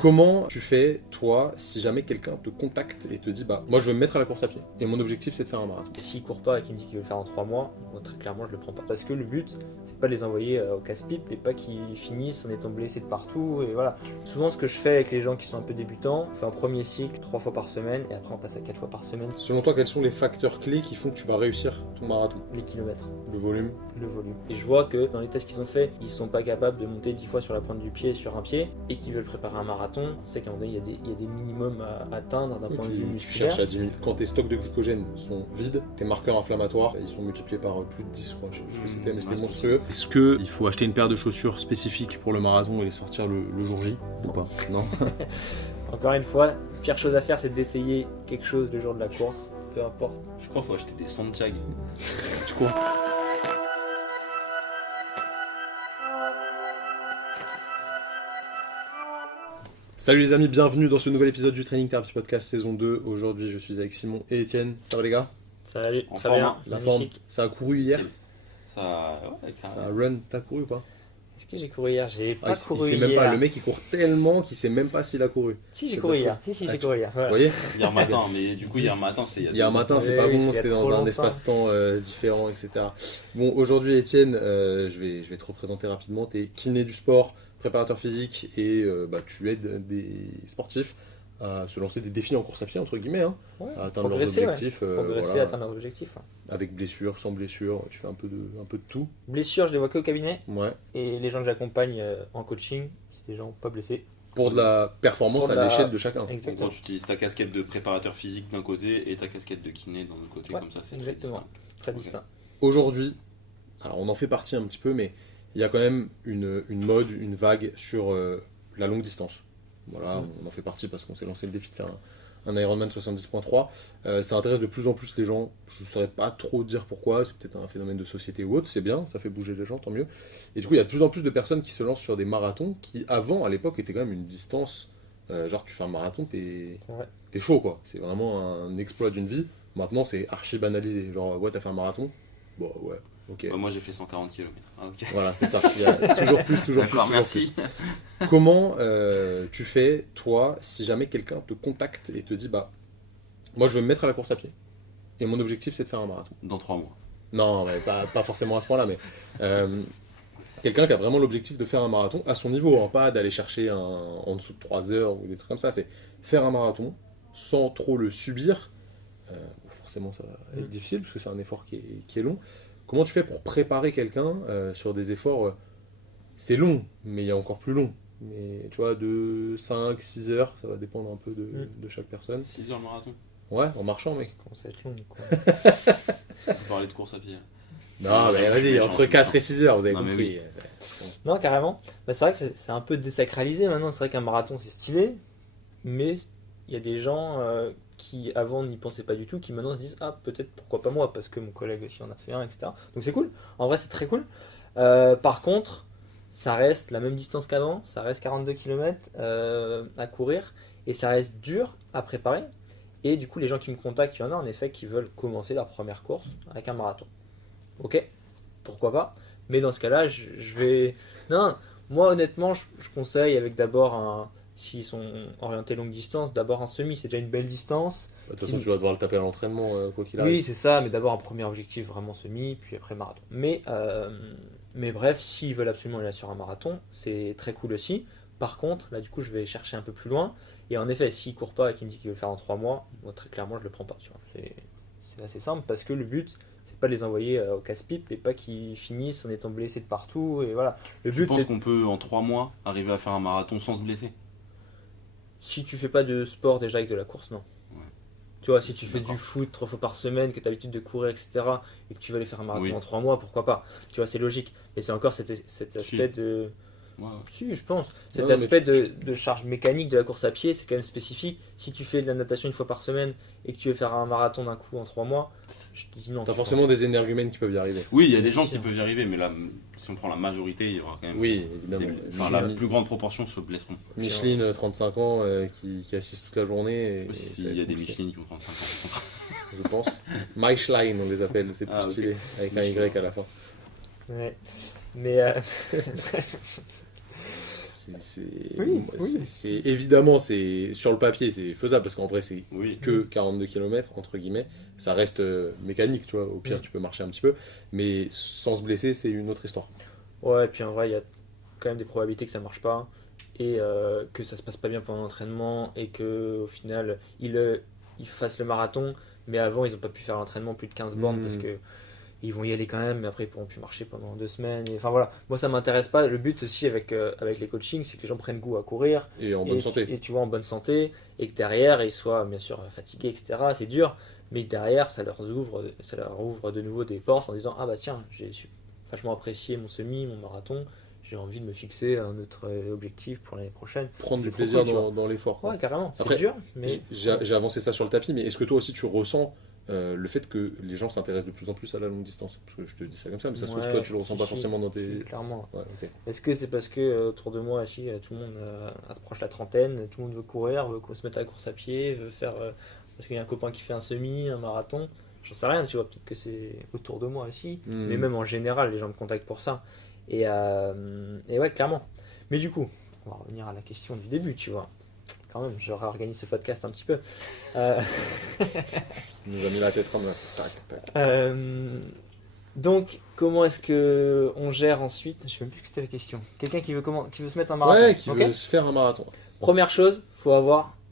Comment tu fais, toi, si jamais quelqu'un te contacte et te dit bah moi je veux me mettre à la course à pied et mon objectif c'est de faire un marathon. S'il court pas et qu'il me dit qu'il veut le faire en 3 mois, moi très clairement je le prends pas. Parce que le but, c'est pas de les envoyer au casse-pipe et pas qu'ils finissent en étant blessés de partout. Et voilà. Souvent, ce que je fais avec les gens qui sont un peu débutants, on fait un premier cycle 3 fois par semaine et après on passe à 4 fois par semaine. Selon toi, quels sont les facteurs clés qui font que tu vas réussir ton marathon? Les kilomètres, Le volume? le volume. Et je vois que dans les tests qu'ils ont fait, ils sont pas capables de monter 10 fois sur la pointe du pied sur un pied et qu'ils veulent préparer un marathon. On sait qu'à un moment donné, il y a des minimums à atteindre d'un point de vue Tu musculaire. cherches à diminuer. Quand tes stocks de glycogène sont vides, tes marqueurs inflammatoires, ils sont multipliés par plus de 10, je crois. Je sais pas ce que c'était, mais c'était monstrueux. Est-ce qu'il faut acheter une paire de chaussures spécifiques pour le marathon et les sortir le jour J ou pas? Non. Encore une fois, pire chose à faire, c'est d'essayer quelque chose le jour de la course, peu importe. Je crois qu'il faut acheter des Santiago. Tu cours. Salut les amis, bienvenue dans ce nouvel épisode du Training Therapy Podcast saison 2. Aujourd'hui, je suis avec Simon et Étienne. Ça va les gars? Salut, En très forme, bien. hein. La forme. Magnifique. Ça a couru hier? Ça, ouais, Ça a carrément. run, t'as couru ou pas? Est-ce que j'ai couru hier? J'ai pas Il couru sait hier. même pas, le mec il court tellement qu'il sait même pas s'il a couru. Si, j'ai C'est couru pas hier. faux. Si, Ah, j'ai couru hier. Vous Voilà. voyez? Hier matin, mais du coup, hier matin, c'était Il y a un matin, c'est Ouais, pas il y bon, a c'était trop dans un longtemps. espace-temps différent, etc. Bon, aujourd'hui, Étienne, je vais te représenter rapidement. Tu es kiné du sport, préparateur physique et tu aides des sportifs à se lancer des défis en course à pied, entre guillemets, hein, Ouais, à atteindre leurs progresser, objectifs. Progresser, voilà, atteindre leurs objectifs. Ouais. avec blessure, sans blessure, tu fais un peu de tout. Blessures, je les vois que au cabinet. Ouais. Et les gens que j'accompagne en coaching, c'est des gens pas blessés. Pour de la performance Pour à de la- l'échelle de chacun. Donc, Exactement. quand tu utilises ta casquette de préparateur physique d'un côté et ta casquette de kiné d'un autre côté, Ouais, comme ça, c'est exactement. très Très Ok. distinct. Aujourd'hui, alors on en fait partie un petit peu, mais il y a quand même une mode, une vague sur la longue distance. Voilà, on en fait partie parce qu'on s'est lancé le défi de faire un Ironman 70.3. Ça intéresse de plus en plus les gens. Je ne saurais pas trop dire pourquoi, c'est peut-être un phénomène de société ou autre, c'est bien, ça fait bouger les gens, tant mieux. Et du coup, il y a de plus en plus de personnes qui se lancent sur des marathons qui, avant, à l'époque, étaient quand même une distance. Genre, tu fais un marathon, C'est vrai. t'es chaud, quoi. C'est vraiment un exploit d'une vie. Maintenant, c'est archi banalisé. Genre, ouais, t'as fait un marathon? Bon, ouais, ok. Moi, j'ai fait 140 km. Ah, ok. Voilà, c'est ça. Il y a toujours plus, toujours plus. D'accord, toujours merci. plus. Comment tu fais, toi, si jamais quelqu'un te contacte et te dit, bah, moi je veux me mettre à la course à pied et mon objectif c'est de faire un marathon? Dans 3 mois. Non, mais pas forcément à ce point-là, mais quelqu'un qui a vraiment l'objectif de faire un marathon à son niveau, hein, pas d'aller chercher en dessous de 3 heures ou des trucs comme ça, c'est faire un marathon sans trop le subir. Forcément, ça va être difficile parce que c'est un effort qui est long. Comment tu fais pour préparer quelqu'un sur des efforts c'est long, mais il y a encore plus long. Mais tu vois, de 5, 6 heures, ça va dépendre un peu de chaque personne. 6 heures le marathon. Ouais, en marchant, mec. Ça commence à être long, quoi. On peut parler de course à pied. Non, mais vas-y, entre 4 et 6 heures, vous avez Non, mais compris. Non, carrément. Bah, c'est vrai que c'est un peu désacralisé maintenant. C'est vrai qu'un marathon, c'est stylé. Mais il y a des gens qui, avant, n'y pensaient pas du tout, qui maintenant se disent ah, peut-être pourquoi pas moi, parce que mon collègue aussi en a fait un, etc. Donc c'est cool. En vrai, c'est très cool. Par contre, ça reste la même distance qu'avant. Ça reste 42 km à courir. Et ça reste dur à préparer. Et du coup, les gens qui me contactent, il y en a en effet qui veulent commencer leur première course avec un marathon. Ok, pourquoi pas. Mais dans ce cas-là, je vais... Non, moi honnêtement, je conseille avec d'abord un... S'ils sont orientés longue distance, d'abord un semi, c'est déjà une belle distance. De toute façon, tu vas devoir le taper à l'entraînement, quoi qu'il arrive. Oui, c'est ça, mais d'abord un premier objectif vraiment semi, puis après marathon. Mais bref, s'ils veulent absolument aller sur un marathon, c'est très cool aussi. Par contre, là du coup, je vais chercher un peu plus loin. Et en effet, s'il court pas et qu'il me dit qu'il veut le faire en 3 mois, moi très clairement, je le prends pas. Tu vois. C'est assez simple parce que le but, c'est pas de les envoyer au casse-pipe et pas qu'ils finissent en étant blessés de partout. Et voilà. Le Tu but, penses c'est qu'on peut, en 3 mois, arriver à faire un marathon sans se blesser? si tu fais pas de sport déjà avec de la course, non. Ouais. Tu vois, si tu fais D'accord. du foot 3 fois par semaine, que tu as l'habitude de courir, etc., et que tu vas aller faire un marathon Oui. en 3 mois, pourquoi pas? Tu vois, c'est logique. Et c'est encore cet aspect de. Ouais. Si, je pense. Cet Non, mais aspect tu- de charge mécanique de la course à pied, c'est quand même spécifique. Si tu fais de la natation une fois par semaine et que tu veux faire un marathon d'un coup en 3 mois, je te dis non. T'as forcément des énergumènes qui peuvent y arriver. Oui, il y a des gens qui peuvent y arriver, mais là, si on prend la majorité, il y aura quand même. Oui, évidemment. Enfin, la plus grande proportion se blesseront. Micheline, 35 ans, qui assiste toute la journée. Et S'il ça va y a être des compliqué, Michelin qui ont 35 ans. je pense. Michelin, on les appelle, c'est plus Ah, ok. stylé, avec un Y à la fin. Ouais. Mais Oui, évidemment, c'est sur le papier, c'est faisable parce qu'en vrai, c'est Oui. que 42 km, entre guillemets. Ça reste mécanique, tu vois. Au pire, tu peux marcher un petit peu. Mais sans se blesser, c'est une autre histoire. Ouais, et puis en vrai, il y a quand même des probabilités que ça marche pas et que ça se passe pas bien pendant l'entraînement et que au final, ils fassent le marathon, mais avant, ils ont pas pu faire l'entraînement plus de 15 bornes parce que ils vont y aller quand même, mais après ils pourront plus marcher pendant 2 semaines. Enfin voilà, moi ça m'intéresse pas. Le but aussi avec les coachings, c'est que les gens prennent goût à courir Et en bonne santé. et tu vois en bonne santé et que derrière ils soient bien sûr fatigués, etc. C'est dur, mais que derrière ça leur ouvre de nouveau des portes en disant ah bah tiens, vachement apprécié mon semi, mon marathon. J'ai envie de me fixer un autre objectif pour l'année prochaine. Prendre C'est du plaisir pourquoi, tu vois. dans l'effort, quoi. Ouais, carrément. Après, C'est dur, mais J'ai avancé ça sur le tapis, mais est-ce que toi aussi tu ressens le fait que les gens s'intéressent de plus en plus à la longue distance? Parce que je te dis ça comme ça, mais ça se trouve, ouais, toi tu le ressens si, pas si, forcément dans tes. si, clairement. Ouais, ok. Est-ce que c'est parce que autour de moi, ici, tout le monde approche la trentaine, tout le monde veut courir, veut se mettre à la course à pied, veut faire. Parce qu'il y a un copain qui fait un semi, un marathon. J'en sais rien, tu vois, peut-être que c'est autour de moi aussi. Mais même en général, les gens me contactent pour ça. Et ouais, clairement. Mais du coup, on va revenir à la question du début, tu vois. Quand même, je réorganise ce podcast un petit peu. Il nous a mis la tête comme ça. Tac, tac. Donc, comment est-ce que on gère ensuite? Je sais même plus ce que c'était la question. Quelqu'un qui veut se mettre un marathon. Ouais, qui ok. veut se faire un marathon. Première chose, faut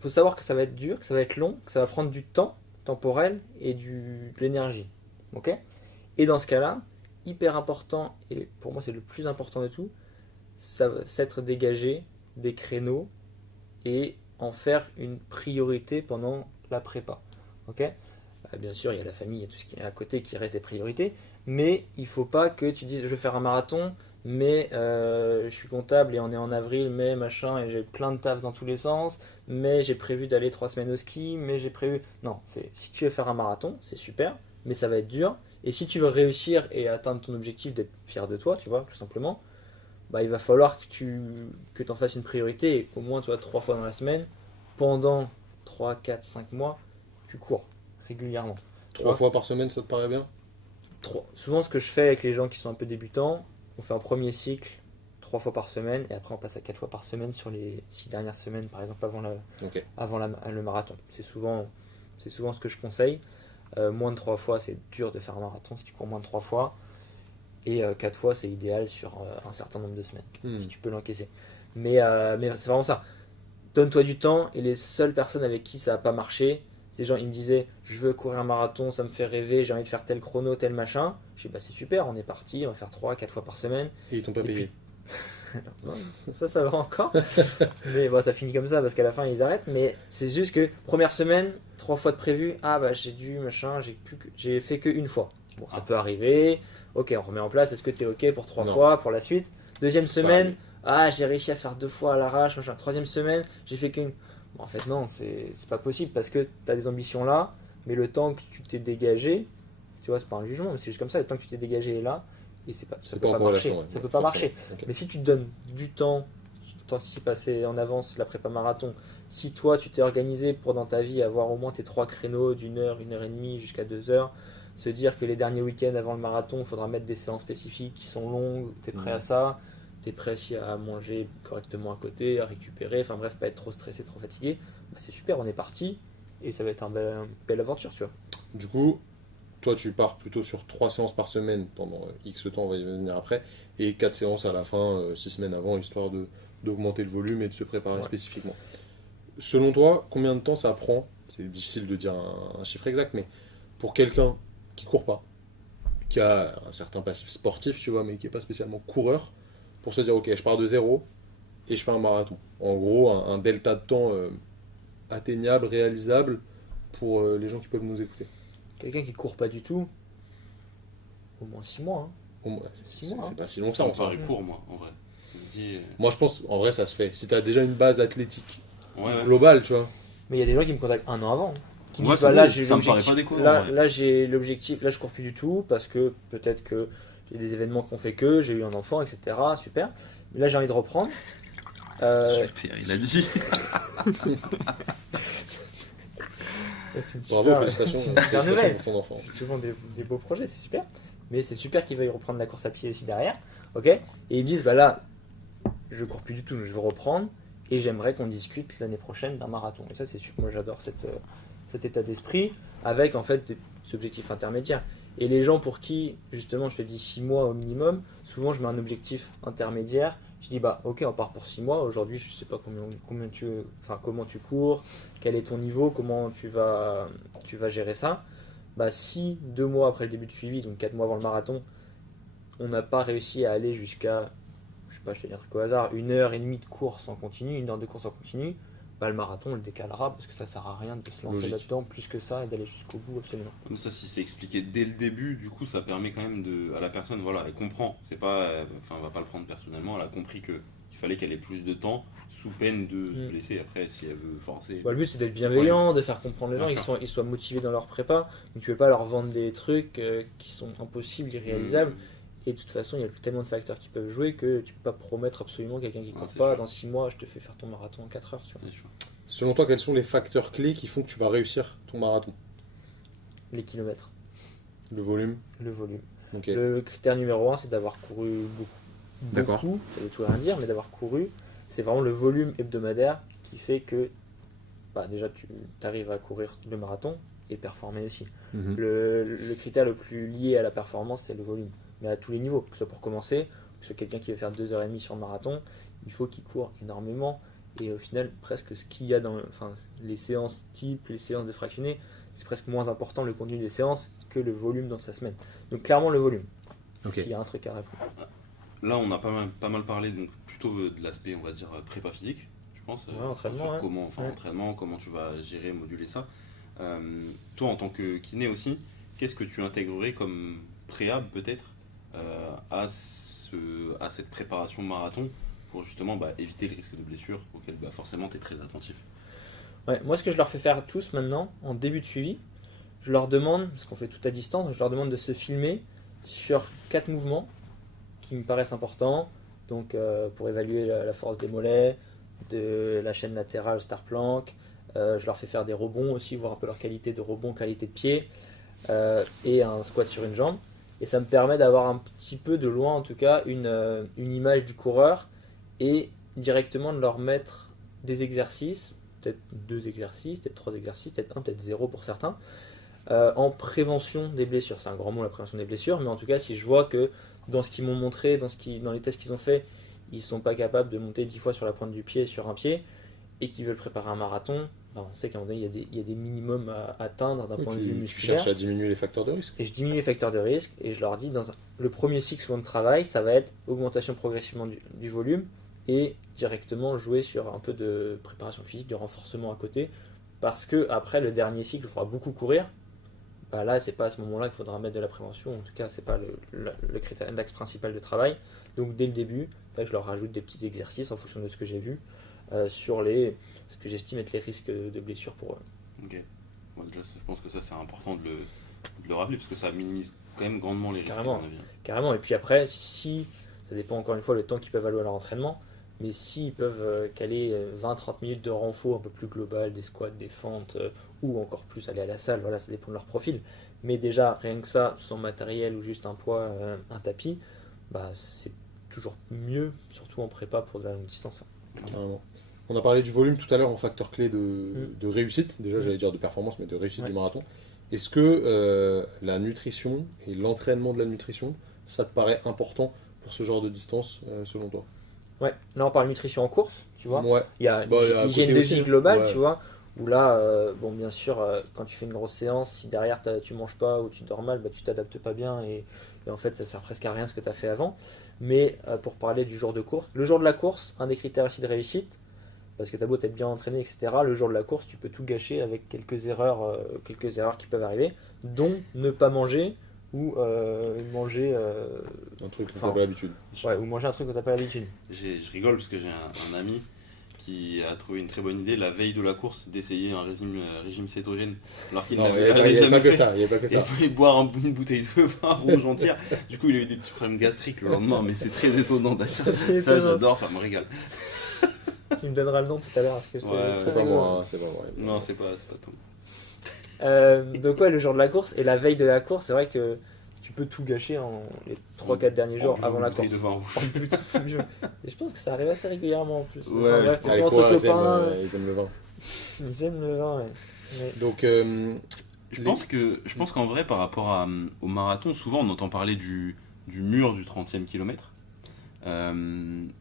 savoir que ça va être dur, que ça va être long, que ça va prendre du temps temporel et de l'énergie. Ok. Et dans ce cas-là, hyper important, et pour moi c'est le plus important de tout, ça va s'être dégagé des créneaux et en faire une priorité pendant la prépa. Ok. Bien sûr, il y a la famille, il y a tout ce qui est à côté qui reste des priorités, mais il faut pas que tu dises je vais faire un marathon, mais je suis comptable et on est en avril, mais machin, et j'ai plein de taf dans tous les sens, mais j'ai prévu d'aller 3 semaines au ski, mais j'ai prévu. Non, si tu veux faire un marathon, c'est super, mais ça va être dur. Et si tu veux réussir et atteindre ton objectif d'être fier de toi, tu vois, tout simplement, bah, il va falloir que tu en fasses une priorité et au moins, tu vois, 3 fois dans la semaine, pendant 3, 4, 5 mois, tu cours régulièrement. 3 fois par semaine, ça te paraît bien? Souvent, ce que je fais avec les gens qui sont un peu débutants, on fait un premier cycle 3 fois par semaine et après on passe à 4 fois par semaine sur les 6 dernières semaines, par exemple avant le marathon. C'est souvent ce que je conseille. Moins de 3 fois, c'est dur de faire un marathon si tu cours moins de 3 fois. Et 4 fois, c'est idéal sur un certain nombre de semaines, si tu peux l'encaisser. Mais c'est vraiment ça. Donne-toi du temps, et les seules personnes avec qui ça n'a pas marché, ces gens, ils me disaient je veux courir un marathon, ça me fait rêver, j'ai envie de faire tel chrono, tel machin. Je dis bah c'est super, on est parti, on va faire 3, 4 fois par semaine. Et ils t'ont pas payé. Non, ça va encore. Mais bon, ça finit comme ça parce qu'à la fin ils arrêtent. Mais c'est juste que première semaine, 3 fois de prévu, ah bah j'ai dû machin, j'ai fait que une fois. Bon, ça peut arriver. Ok, on remet en place. Est-ce que tu es ok pour 3 Non. fois pour la suite? Deuxième semaine, Pareil. j'ai réussi à faire 2 fois à l'arrache, machin. Troisième semaine, j'ai fait qu'une. Bon, en fait, non, c'est pas possible parce que tu as des ambitions là, mais le temps que tu t'es dégagé, tu vois, c'est pas un jugement, mais c'est juste comme ça, le temps que tu t'es dégagé est là, et ça C'est peut pas pas en marcher. corrélation, ouais. Ça peut pas marcher. Ok. Mais si tu te donnes du temps, tu t'anticipes assez en avance la prépa marathon, si toi tu t'es organisé pour dans ta vie avoir au moins tes 3 créneaux d'1 heure, 1 heure et demie jusqu'à 2 heures, se dire que les derniers week-ends avant le marathon, il faudra mettre des séances spécifiques qui sont longues, tu es prêt à ça, tu es prêt aussi à manger correctement à côté, à récupérer, enfin bref, pas être trop stressé, trop fatigué, bah c'est super, on est parti et ça va être une belle aventure, tu vois. Du coup, toi tu pars plutôt sur 3 séances par semaine pendant X temps, on va y venir après, et 4 séances à la fin, 6 semaines avant, histoire d'augmenter le volume et de se préparer spécifiquement. Selon toi, combien de temps ça prend? C'est difficile de dire un chiffre exact, mais pour quelqu'un qui court pas, qui a un certain passif sportif, tu vois, mais qui n'est pas spécialement coureur, pour se dire ok, je pars de zéro et je fais un marathon. En gros, un delta de temps atteignable, réalisable pour les gens qui peuvent nous écouter. Quelqu'un qui court pas du tout, au moins 6 mois. Hein. Bon, bah, Six mois, c'est pas si long que Ça ça. me Enfin. paraît court, moi, en vrai. Je me dis, Moi, je pense, en vrai, ça se fait. Si tu as déjà une base athlétique ouais. globale, tu vois. Mais il y a des gens qui me contactent 1 an avant. Qui me Moi, disent, c'est bah, là, bon, j'ai ça me paraît l'objectif- pas déconnant, là, ouais. là, j'ai l'objectif, là je cours plus du tout parce que peut-être que j'ai des événements qu'on fait que, j'ai eu un enfant, etc. Super. Mais là j'ai envie de reprendre. Super, il a dit. C'est une Bravo, super- félicitations. c'est une super Félicitations nouvelle. pour ton enfant. C'est souvent des beaux projets, c'est super. Mais c'est super qu'ils veuillent reprendre la course à pied aussi derrière. Ok. Et ils me disent, bah là, je cours plus du tout, je veux reprendre et j'aimerais qu'on discute l'année prochaine d'un marathon. Et ça, c'est super. Moi, j'adore cet état d'esprit avec en fait des objectifs intermédiaires. Et les gens pour qui, justement, je te dis 6 mois au minimum, souvent je mets un objectif intermédiaire. Je dis, bah ok, on part pour 6 mois. Aujourd'hui, je sais pas comment tu cours, quel est ton niveau, comment tu vas gérer ça. Bah, si 2 mois après le début de suivi, donc 4 mois avant le marathon, on n'a pas réussi à aller jusqu'à, je sais pas, je te dis un truc au hasard, 1h30 de course en continu, 1 heure de course en continu, bah, le marathon on le décalera parce que ça sert à rien de se lancer Logique. là-dedans plus que ça et d'aller jusqu'au bout absolument. Comme ça, si c'est expliqué dès le début, du coup, ça permet quand même à la personne, voilà, elle comprend. C'est pas, enfin, on va pas le prendre personnellement. Elle a compris que il fallait qu'elle ait plus de temps, sous peine de se blesser. Après, si elle veut forcer. Bah, le but c'est d'être bienveillant, de faire comprendre les gens, Bien sûr. ils soient motivés dans leur prépa, donc tu ne veux pas leur vendre des trucs qui sont impossibles, irréalisables. Et de toute façon, il y a tellement de facteurs qui peuvent jouer que tu peux pas promettre absolument quelqu'un qui Ah, court c'est pas sûr. dans 6 mois, je te fais faire ton marathon en 4 heures. Tu vois. C'est sûr. Selon toi, quels sont les facteurs clés qui font que tu vas réussir ton marathon? Les kilomètres, Le volume. le volume. Ok. Le critère numéro 1, c'est d'avoir couru beaucoup. D'accord. Beaucoup, ça veut tout rien dire, mais d'avoir couru, c'est vraiment le volume hebdomadaire qui fait que bah, déjà tu arrives à courir le marathon et performer aussi. Mhm. Le critère le plus lié à la performance, c'est le volume. Mais à tous les niveaux, que ce soit pour commencer, que ce soit quelqu'un qui veut faire 2h30 sur le marathon, il faut qu'il court énormément. Et au final, presque ce qu'il y a dans les séances type, les séances de fractionnés, c'est presque moins important le contenu des séances que le volume dans sa semaine. Donc clairement le volume, Ok. s'il y a un truc à répondre. Là, on a pas mal parlé, donc plutôt de l'aspect, on va dire, prépa physique, je pense. Ouais, entraînement, sur ouais. comment, Ouais. entraînement, comment tu vas gérer, moduler ça. Toi, en tant que kiné aussi, qu'est-ce que tu intégrerais comme préhab peut-être à cette préparation marathon pour justement éviter le risque de blessure auquel forcément tu es très attentif. Ouais, moi, ce que je leur fais faire tous maintenant, en début de suivi, je leur demande, parce qu'on fait tout à distance, donc je leur demande de se filmer sur 4 mouvements qui me paraissent importants. Donc, pour évaluer la force des mollets, de la chaîne latérale star plank, je leur fais faire des rebonds aussi, voir un peu leur qualité de rebond, qualité de pied, et un squat sur une jambe. Et ça me permet d'avoir un petit peu de loin, en tout cas, une image du coureur et directement de leur mettre des exercices, peut-être 2 exercices, peut-être 3 exercices, peut-être 1, peut-être 0 pour certains, en prévention des blessures. C'est un grand mot, la prévention des blessures, mais en tout cas, si je vois que dans ce qu'ils m'ont montré, dans les tests qu'ils ont fait, ils ne sont pas capables de monter 10 fois sur la pointe du pied sur un pied et qu'ils veulent préparer un marathon, ben on sait qu'à un moment donné, il y a des minimums à atteindre d'un point de vue Tu musculaire. cherches à diminuer les facteurs de risque. Et je diminue les facteurs de risque et je leur dis, le premier cycle souvent de travail, ça va être augmentation progressivement du volume et directement jouer sur un peu de préparation physique, de renforcement à côté, parce que après le dernier cycle, il faudra beaucoup courir. Bah là, c'est pas à ce moment-là qu'il faudra mettre de la prévention, en tout cas, c'est pas le critère, l'axe principal de travail. Donc dès le début, là, je leur rajoute des petits exercices en fonction de ce que j'ai vu sur ce que j'estime être les risques de blessure pour eux. Ok. Bon, déjà, je pense que ça c'est important de le rappeler parce que ça minimise quand même grandement les risques. Carrément. À mon avis. Carrément, et puis après, si, ça dépend encore une fois le temps qu'ils peuvent allouer à leur entraînement, mais s'ils peuvent caler 20-30 minutes de renfort un peu plus global, des squats, des fentes, ou encore plus aller à la salle, voilà, ça dépend de leur profil. Mais déjà, rien que ça, sans matériel ou juste un poids, un tapis, bah, c'est toujours mieux, surtout en prépa pour de la longue distance. Carrément. On a parlé du volume tout à l'heure en facteur clé de réussite, déjà j'allais dire de performance, mais de réussite du marathon. Est-ce que la nutrition et l'entraînement de la nutrition, ça te paraît important pour ce genre de distance selon toi? Ouais, là on parle nutrition en course, tu vois. Ouais. Il y a Bah, il y a un l'hygiène côté de aussi, vie globale, ouais. tu vois, où là, bon, bien sûr, quand tu fais une grosse séance, si derrière tu manges pas ou tu dors mal, bah, tu t'adaptes pas bien et en fait ça sert presque à rien ce que tu as fait avant. Mais pour parler du jour de course, le jour de la course, un des critères aussi de réussite, parce que t'as beau être bien entraîné, etc., le jour de la course, tu peux tout gâcher avec quelques erreurs qui peuvent arriver, dont ne pas manger ou manger Un truc dont Enfin, t'as pas l'habitude. ou manger un truc que t'as pas l'habitude. Je rigole parce que j'ai un ami qui a trouvé une très bonne idée la veille de la course d'essayer un régime cétogène alors qu'il Non, il n'avait n'y avait jamais pas que fait. ça, il y avait pas que Et ça. il voulait boire une bouteille de vin rouge entière. Du coup, il a eu des petits problèmes gastriques le lendemain, mais c'est très étonnant d'ailleurs. C'est Ça, étonnant. j'adore, ça me régale. Tu me donneras le nom tout à l'heure, parce que Ouais, C'est pas rigolo. moi, hein, c'est pas vrai. Non, c'est pas tant. Donc ouais, le jour de la course et la veille de la course, c'est vrai que tu peux tout gâcher en les 3-4 derniers jours avant la course. De vin rouge. En but, et je pense que ça arrive assez régulièrement en plus. Ouais, Enfin, bref, t'es Ah, les souvent coureurs, entre copains, ils aiment le vin. ils aiment le vin. Ouais. Ouais. Donc, Je pense qu'en vrai, par rapport au marathon, souvent on entend parler du mur du 30e kilomètre.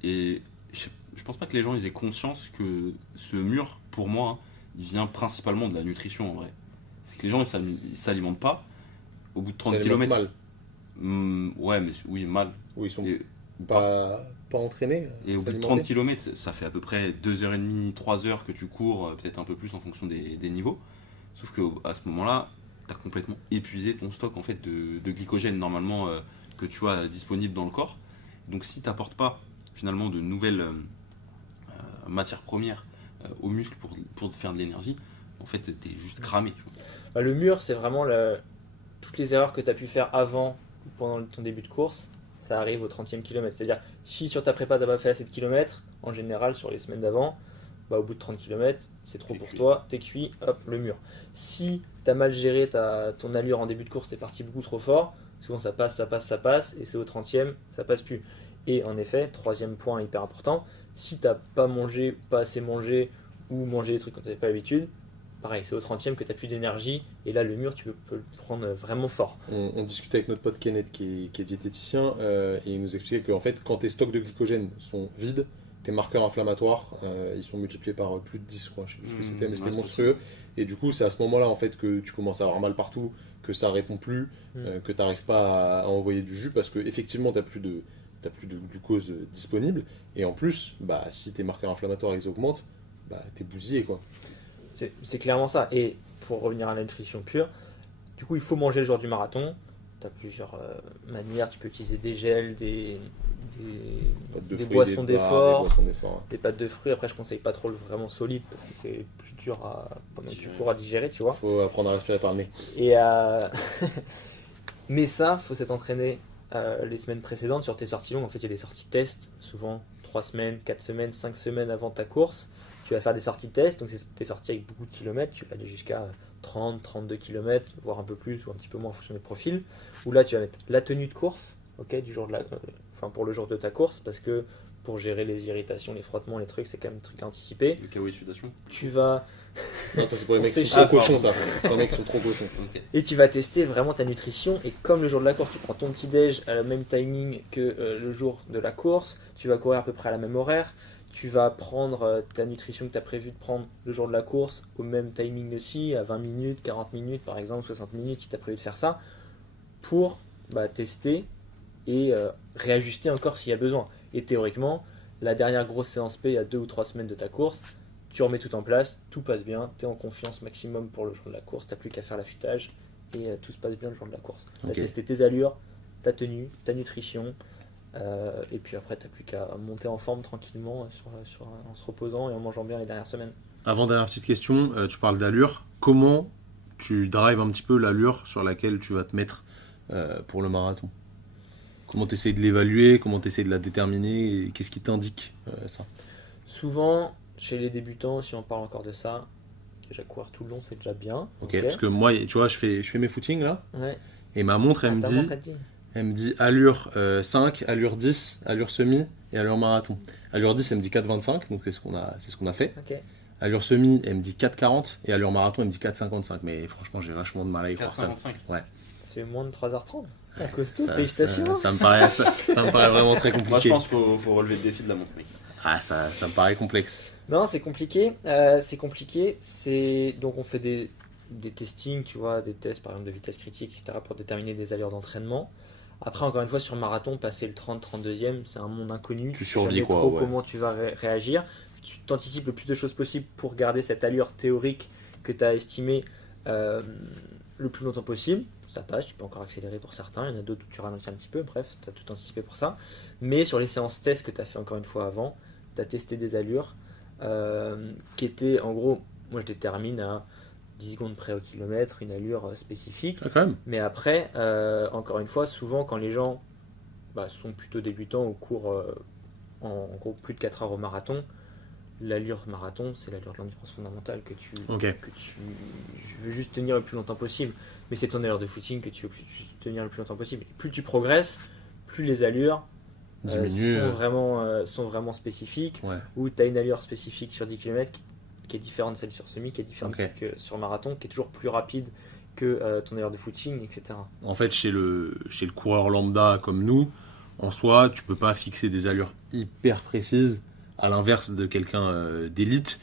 Et je pense pas que les gens ils aient conscience que ce mur, pour moi, hein, il vient principalement de la nutrition en vrai. C'est que les gens ils s'alimentent pas au bout de 30 ça alimente km. mal. Ouais, mais oui, mal. Ou ils sont Et, pas entraînés. et au bout de s'alimenter. 30 km, ça fait à peu près 2h30, 3h que tu cours, peut-être un peu plus en fonction des niveaux. Sauf qu'à ce moment-là, tu as complètement épuisé ton stock en fait, de glycogène normalement que tu as disponible dans le corps. Donc si tu n'apportes pas finalement de nouvelles matières premières aux muscles pour te faire de l'énergie, en fait tu es juste cramé. Tu vois. Bah, le mur, c'est vraiment toutes les erreurs que tu as pu faire avant ou pendant ton début de course, ça arrive au 30e kilomètre. C'est-à-dire, si sur ta prépa, tu n'as pas fait assez de kilomètres, en général, sur les semaines d'avant, bah, au bout de 30 km, c'est trop T'es pour cuit. toi, t'es cuit, hop, le mur. Si tu as mal géré ton allure en début de course, t'es parti beaucoup trop fort, souvent ça passe, et c'est au 30e, ça passe plus. Et en effet, troisième point hyper important, si t'as pas mangé, pas assez mangé, ou mangé des trucs quand t'avais pas l'habitude, pareil, c'est au 30e que t'as plus d'énergie, et là le mur, tu peux le prendre vraiment fort. On discutait avec notre pote Kenneth qui est diététicien et il nous expliquait qu'en fait, quand tes stocks de glycogène sont vides, tes marqueurs inflammatoires ils sont multipliés par plus de 10, je crois. Je sais plus ce que c'était, mais c'était ouais, monstrueux. Et du coup, c'est à ce moment-là en fait que tu commences à avoir mal partout, que ça répond plus, que tu n'arrives pas à envoyer du jus parce que effectivement, tu n'as plus de glucose disponible. Et en plus, bah, si tes marqueurs inflammatoires ils augmentent, bah, t'es bousillé quoi. C'est clairement ça. Et pour revenir à la nutrition pure, du coup, il faut manger le jour du marathon. Tu as plusieurs manières. Tu peux utiliser des gels, des Pâtes de des fruits, boissons des bars, d'effort, des boissons d'effort. des pâtes de fruits. Après, je conseille pas trop le vraiment solide parce que c'est plus dur pendant que tu Digérer. cours à digérer, tu vois. Faut apprendre à respirer par le nez. Et mais ça, faut s'être entraîné les semaines précédentes sur tes sorties longues. En fait, il y a des sorties test, souvent 3 semaines, 4 semaines, 5 semaines avant ta course. Tu vas faire des sorties test, donc c'est des sorties avec beaucoup de kilomètres. Tu vas aller jusqu'à 30, 32 km, voire un peu plus ou un petit peu moins en fonction des profils. Où là, tu vas mettre la tenue de course, ok, du jour de pour le jour de ta course, parce que pour gérer les irritations, les frottements, les trucs, c'est quand même un truc à anticiper. Le KO et sudation. Tu vas Non, ça c'est pour les mecs qui C'est sont trop chiant. cochons, ça. C'est pour les mecs qui sont trop cochons. Ok. Et tu vas tester vraiment ta nutrition. Et comme le jour de la course, tu prends ton petit déj à la même timing que le jour de la course. Tu vas courir à peu près à la même horaire. Tu vas prendre ta nutrition que tu as prévu de prendre le jour de la course au même timing aussi, à 20 minutes, 40 minutes par exemple, 60 minutes si tu as prévu de faire ça, pour tester et réajuster encore s'il y a besoin. Et théoriquement, la dernière grosse séance P, il y a 2 ou 3 semaines de ta course, tu remets tout en place, tout passe bien, tu es en confiance maximum pour le jour de la course, tu n'as plus qu'à faire l'affûtage et tout se passe bien le jour de la course. Tu as Ok. testé tes allures, ta tenue, ta nutrition, et puis après tu n'as plus qu'à monter en forme tranquillement en se reposant et en mangeant bien les dernières semaines. Avant, dernière petite question, tu parles d'allure. Comment tu drives un petit peu l'allure sur laquelle tu vas te mettre pour le marathon? Comment tu essaies de l'évaluer? Comment tu essaies de la déterminer? Et qu'est-ce qui t'indique ça? Souvent, chez les débutants, si on parle encore de ça, déjà courir tout le long c'est déjà bien. Ok. Parce que moi, tu vois, je fais mes footings là, Ouais. et ma montre, elle, Ta me montre, elle te dit. elle me dit allure 5, allure 10, allure semi et allure marathon. Allure 10, elle me dit 4,25, donc c'est ce qu'on a fait. Ok. Allure semi, elle me dit 4,40 et allure marathon, elle me dit 4,55. Mais franchement, j'ai vachement de mal à y croire. 4,55. C'est moins de 3h30. T'es un costaud, Ça- félicitations. ça me paraît vraiment très compliqué. Moi je pense qu'il faut relever le défi de la montre. mec. Ah, ça me paraît complexe. Non, c'est compliqué. Donc on fait des testings, tu vois, des tests par exemple de vitesse critique, etc. pour déterminer des allures d'entraînement. Après, encore une fois, sur le marathon, passer le 30-32e, c'est un monde inconnu. Tu sais survis, jamais quoi, trop ouais. comment tu vas réagir. Tu t'anticipes le plus de choses possible pour garder cette allure théorique que tu as estimée le plus longtemps possible. Ça passe, tu peux encore accélérer pour certains. Il y en a d'autres où tu ralentis un petit peu. Bref, tu as tout anticipé pour ça. Mais sur les séances tests que tu as fait encore une fois avant, tu as testé des allures qui étaient, en gros, moi je détermine à 10 secondes près au kilomètre, une allure spécifique. Ah, quand même. Mais après, encore une fois, souvent quand les gens sont plutôt débutants ou courent en gros plus de 4 heures au marathon, l'allure marathon, c'est l'allure de l'endurance fondamentale que tu veux juste tenir le plus longtemps possible. Mais c'est ton allure de footing que tu veux tenir le plus longtemps possible. Et plus tu progresses, plus les allures sont vraiment spécifiques. Ouais. Où tu as une allure spécifique sur 10 km qui est différente de celle sur semi, qui est différente de celle que sur marathon, qui est toujours plus rapide que ton allure de footing, etc. En fait, chez le coureur lambda comme nous, en soi, tu peux pas fixer des allures hyper précises, à l'inverse de quelqu'un d'élite,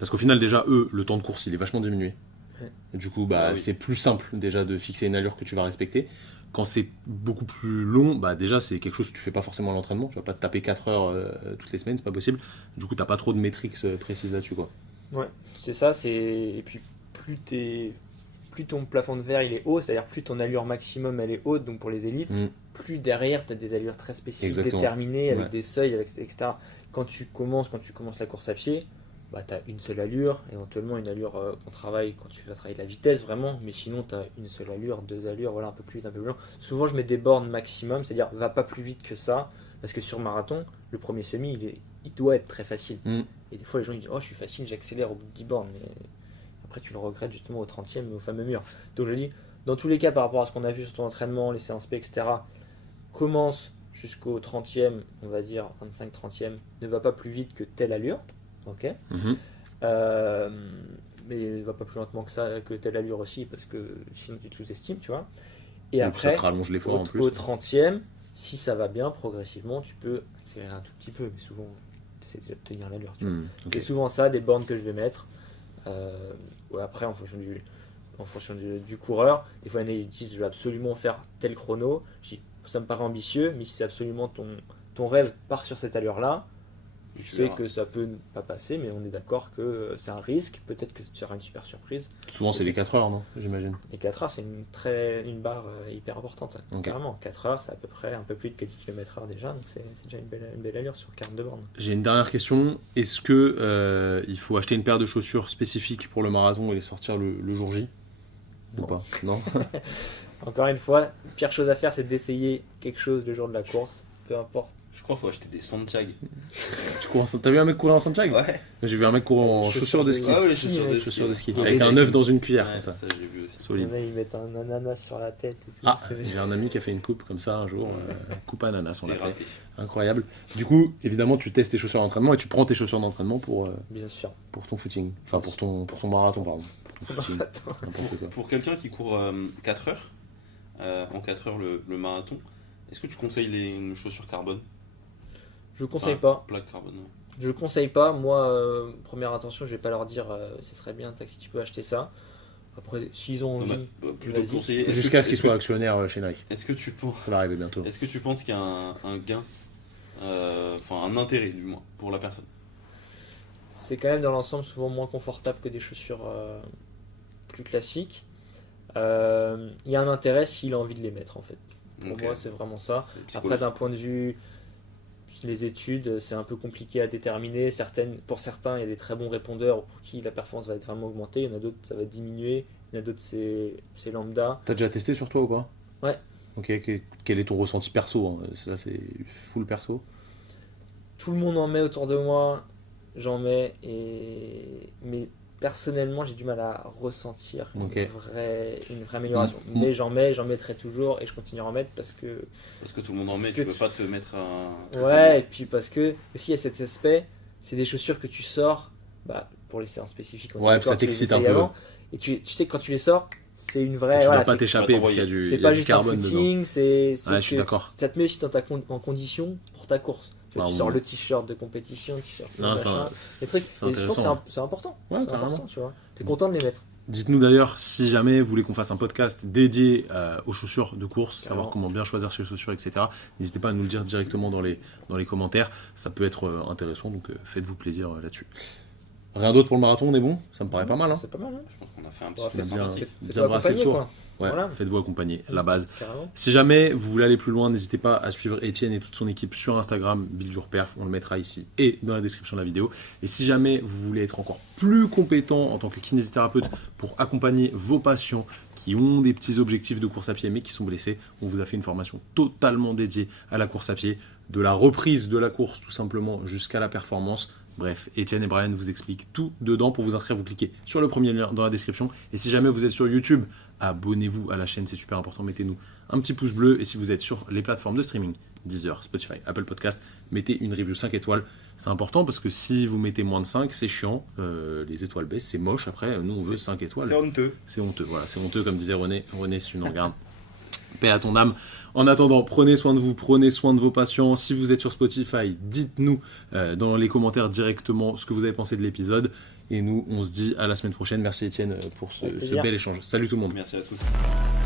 parce qu'au final, déjà, eux, le temps de course, il est vachement diminué. Ouais. Et du coup, Oui. c'est plus simple déjà de fixer une allure que tu vas respecter. Quand c'est beaucoup plus long, déjà, c'est quelque chose que tu fais pas forcément à l'entraînement. Tu vas pas te taper 4 heures toutes les semaines, c'est pas possible. Du coup, t'as pas trop de métriques précises là-dessus, quoi. Ouais, c'est ça. Et puis, plus ton plafond de verre il est haut, c'est-à-dire plus ton allure maximum elle est haute, donc pour les élites, plus derrière tu as des allures très spécifiques, Exactement. déterminées, avec Ouais. des seuils, etc. Quand tu commences la course à pied, tu as une seule allure, éventuellement une allure qu'on travaille quand tu vas travailler de la vitesse vraiment, mais sinon tu as une seule allure, 2 allures, voilà, un peu plus vite, un peu plus lent. Souvent je mets des bornes maximum, c'est-à-dire va pas plus vite que ça, parce que sur marathon, le premier semi il doit être très facile. Et des fois les gens ils disent oh je suis facile, j'accélère au bout de 10 bornes, mais après tu le regrettes justement au 30e, au fameux mur. Donc je dis, dans tous les cas par rapport à ce qu'on a vu sur ton entraînement, les séances P, etc., commence jusqu'au 30e, on va dire 25-30e, ne va pas plus vite que telle allure, ok. Mais ne va pas plus lentement que ça, que telle allure aussi, parce que sinon tu te sous-estimes, tu vois. Et après, ça te rallonge l'effort en plus. au 30e, si ça va bien, progressivement, tu peux accélérer un tout petit peu, mais souvent, tu essaies déjà de tenir l'allure. Tu vois. C'est souvent ça, des bornes que je vais mettre. Après, en fonction du coureur, des fois, ils disent je vais absolument faire tel chrono. Je dis, ça me paraît ambitieux, mais si c'est absolument ton rêve part sur cette allure-là, tu sais que ça peut ne pas passer, mais on est d'accord que c'est un risque. Peut-être que tu auras une super surprise. Souvent, c'est les 4 heures, non? J'imagine. Les 4 heures, c'est une barre hyper importante. Okay. Clairement, 4 heures, c'est à peu près un peu plus de 10 km/h déjà, donc c'est déjà une belle allure sur 42 bornes. J'ai une dernière question. Est-ce que il faut acheter une paire de chaussures spécifiques pour le marathon et les sortir le jour J? Ou pas? Non. Encore une fois, la pire chose à faire, c'est d'essayer quelque chose le jour de la course, peu importe. Je crois qu'il faut acheter des Santiago. T'as vu un mec courir en Santiago? Ouais. J'ai vu un mec courir en chaussures de ski. Ah oui, Chaussures de ski. Ah, Avec un œuf dans une cuillère, comme ça. Ça, j'ai vu aussi. Solide. Ils mettent un ananas sur la tête. Et tout. Ah, j'ai un ami qui a fait une coupe comme ça un jour. Coupe ananas, on C'est l'appelait. raté. Incroyable. Du coup, évidemment, tu testes tes chaussures d'entraînement et tu prends tes chaussures d'entraînement pour Bien sûr. ton footing. Enfin, pour ton marathon, pardon. Pour ton footing. Attends. N'importe quoi. Pour quelqu'un qui court 4 heures, en 4 heures le marathon, est-ce que tu conseilles les chaussures carbone? Je conseille pas. Plaque carbone, non. Je conseille pas. Moi, première attention, je vais pas leur dire ce serait bien, si tu peux acheter ça. Après, s'ils ont Non, envie. bah, plutôt vas-y. conseiller. Jusqu'à ce qu'il soit actionnaire chez Nike. Est-ce que tu penses, Ça va arriver bientôt. est-ce que tu penses qu'il y a un gain, enfin un intérêt du moins pour la personne? C'est quand même dans l'ensemble souvent moins confortable que des chaussures plus classiques. Il y a un intérêt s'il a envie de les mettre en fait. Pour Ok. moi, c'est vraiment ça. C'est Après, psychologique. d'un point de vue les études, c'est un peu compliqué à déterminer. Pour certains, il y a des très bons répondeurs pour qui la performance va être vraiment augmentée. Il y en a d'autres, ça va diminuer. Il y en a d'autres, c'est lambda. T'as déjà testé sur toi ou pas? Ouais. Ok, quel est ton ressenti perso, hein? Là, c'est full perso. Tout le monde en met autour de moi. J'en mets. Mais personnellement, j'ai du mal à ressentir Ok. une vraie amélioration. Mm. Mais j'en mettrai toujours et je continuerai à en mettre parce que... Parce que tout le monde en met, Parce tu que peux pas te mettre un. Ouais, et puis parce que aussi il y a cet aspect, c'est des chaussures que tu sors pour les séances spécifiques. on est Ouais, d'accord, ça tu les t'excite un essayes peu. avant, et tu sais que quand tu les sors, c'est une vraie. Tu voilà, vas pas c'est t'échapper pas parce qu'il y a du, c'est il y a pas du juste un carbone dedans. footing, c'est Ouais, je suis que d'accord. ça te met aussi en condition pour ta course. Tu vois, Bah, tu sors le t-shirt de compétition, le t-shirt. Non, machin, c'est les trucs. c'est Et je pense que intéressant. c'est important. Ouais, c'est carrément. important, tu vois. T'es content de les mettre. Dites-nous d'ailleurs si jamais vous voulez qu'on fasse un podcast dédié aux chaussures de course, Carrément. savoir comment bien choisir ses chaussures, etc. N'hésitez pas à nous le dire directement dans les commentaires. Ça peut être intéressant, donc faites-vous plaisir là-dessus. Rien d'autre pour le marathon, on est bon? Ça me paraît pas mal. Hein. C'est pas mal, hein. Je pense qu'on a fait un On petit va peu faire bien- ça. sympathique. bien Fais-toi brasser le accompagner, tour. quoi. Ouais, Voilà. faites-vous accompagner, la base. Carrément. Si jamais vous voulez aller plus loin, n'hésitez pas à suivre Étienne et toute son équipe sur Instagram, BuildYourPerf, on le mettra ici et dans la description de la vidéo. Et si jamais vous voulez être encore plus compétent en tant que kinésithérapeute pour accompagner vos patients qui ont des petits objectifs de course à pied mais qui sont blessés, on vous a fait une formation totalement dédiée à la course à pied, de la reprise de la course tout simplement jusqu'à la performance. Bref, Étienne et Brian vous expliquent tout dedans. Pour vous inscrire, vous cliquez sur le premier lien dans la description. Et si jamais vous êtes sur YouTube, abonnez-vous à la chaîne, c'est super important. Mettez-nous un petit pouce bleu. Et si vous êtes sur les plateformes de streaming, Deezer, Spotify, Apple Podcast, mettez une review 5 étoiles. C'est important parce que si vous mettez moins de 5, c'est chiant. Les étoiles baissent, c'est moche. Après, nous, on veut 5 étoiles. C'est honteux. C'est honteux, voilà. C'est honteux, comme disait René. René, si tu nous regardes, paix à ton âme. En attendant, prenez soin de vous, prenez soin de vos patients. Si vous êtes sur Spotify, dites-nous dans les commentaires directement ce que vous avez pensé de l'épisode. Et nous, on se dit à la semaine prochaine. Merci Étienne pour ce bel échange. Salut tout le monde. Merci à tous.